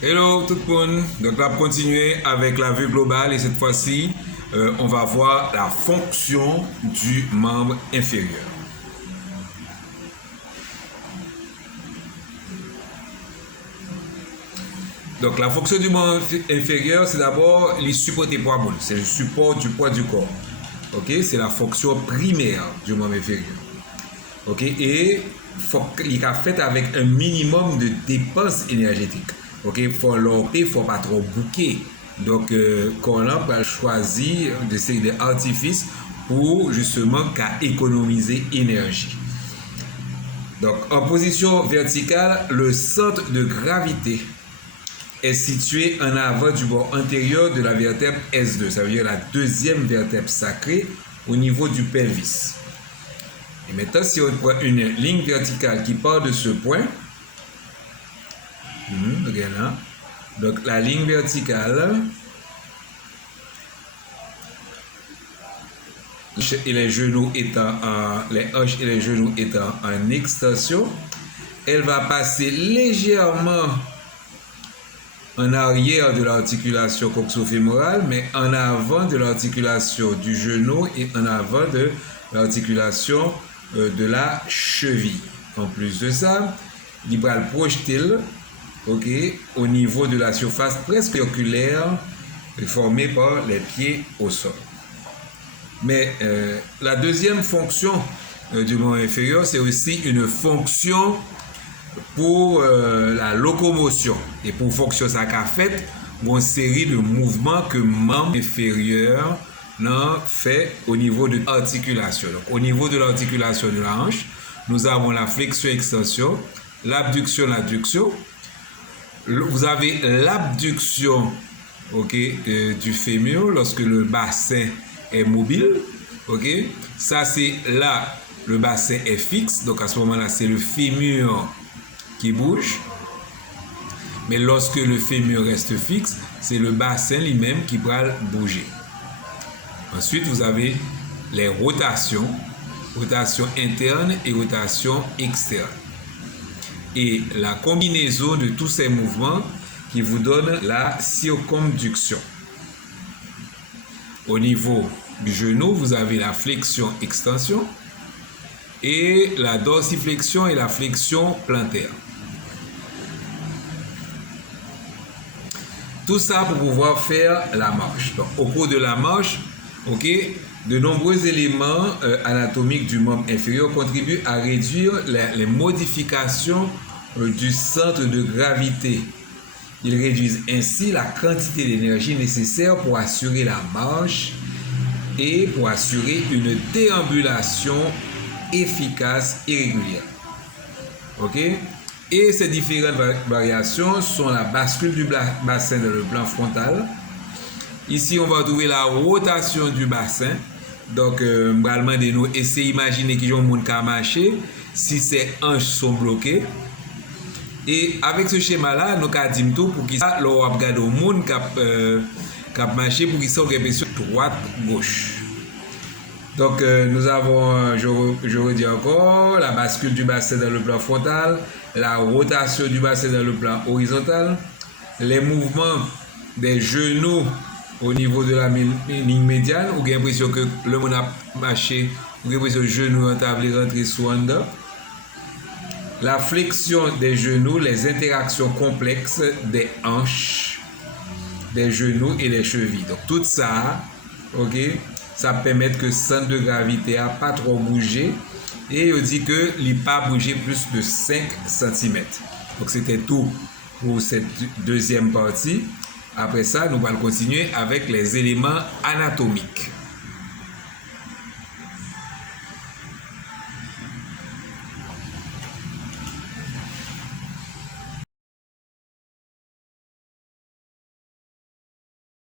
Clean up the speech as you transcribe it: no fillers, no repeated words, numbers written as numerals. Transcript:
Hello tout le monde, donc on va continuer avec la vue globale et cette fois-ci on va voir la fonction du membre inférieur. Donc la fonction du membre inférieur, c'est d'abord les supporter poids boule, c'est le support du poids du corps. Ok, c'est la fonction primaire du membre inférieur. Ok, et il est fait avec un minimum de dépenses énergétiques. Ok, il faut pas trop bouquer. Donc, qu'on a choisi des séries d'artifices pour justement qu'à économiser énergie. Donc, en position verticale, le centre de gravité est situé en avant du bord antérieur de la vertèbre S2, ça veut dire la deuxième vertèbre sacrée au niveau du pelvis. Et maintenant, si on prend une ligne verticale qui part de ce point, regarde là, donc la ligne verticale et les genoux étant les hanches et les genoux étant en extension, elle va passer légèrement en arrière de l'articulation coxo-fémorale, mais en avant de l'articulation du genou et en avant de l'articulation de la cheville. En plus de ça, il va le projeter au niveau de la surface presque circulaire formée par les pieds au sol. Mais la deuxième fonction du membre inférieur, c'est aussi une fonction pour la locomotion. Et pour fonction ça qu'a fait, une série de mouvements que le membre inférieur fait au niveau de l'articulation. Donc, au niveau de l'articulation de la hanche, nous avons la flexion-extension, l'abduction, l'adduction. Vous avez l'abduction du fémur lorsque le bassin est mobile. Ça, c'est là, le bassin est fixe. Donc, à ce moment-là, c'est le fémur qui bouge. Mais lorsque le fémur reste fixe, c'est le bassin lui-même qui va bouger. Ensuite, vous avez les rotations, rotation interne et rotation externe. Et la combinaison de tous ces mouvements qui vous donne la circonduction. Au niveau du genou, vous avez la flexion-extension et la dorsiflexion et la flexion plantaire. Tout ça pour pouvoir faire la marche. Donc, au cours de la marche, de nombreux éléments anatomiques du membre inférieur contribuent à réduire les modifications du centre de gravité. Ils réduisent ainsi la quantité d'énergie nécessaire pour assurer la marche et pour assurer une déambulation efficace et régulière. Et ces différentes variations sont la bascule du bassin dans le plan frontal. Ici, on va trouver la rotation du bassin. Donc, normalement, nous essayons d'imaginer qu'il y a un monde qui a marché si ces hanches sont bloquées. Et avec ce schéma-là, nous avons dit tout pour qu'il soit l'on regarde au monde qui a marché pour qu'il soit sur droite-gauche. Donc, nous avons, je redis encore, la bascule du bassin dans le plan frontal, la rotation du bassin dans le plan horizontal, les mouvements des genoux au niveau de la ligne médiane, vous avez l'impression que le monde a marché, vous avez l'impression que le genou est rentré sous en dedans. La flexion des genoux, les interactions complexes des hanches, des genoux et des chevilles. Donc tout ça, ça permet que le centre de gravité n'a pas trop bougé et on dit que il n'a pas bougé plus de 5 cm. Donc c'était tout pour cette deuxième partie. Après ça, nous allons continuer avec les éléments anatomiques.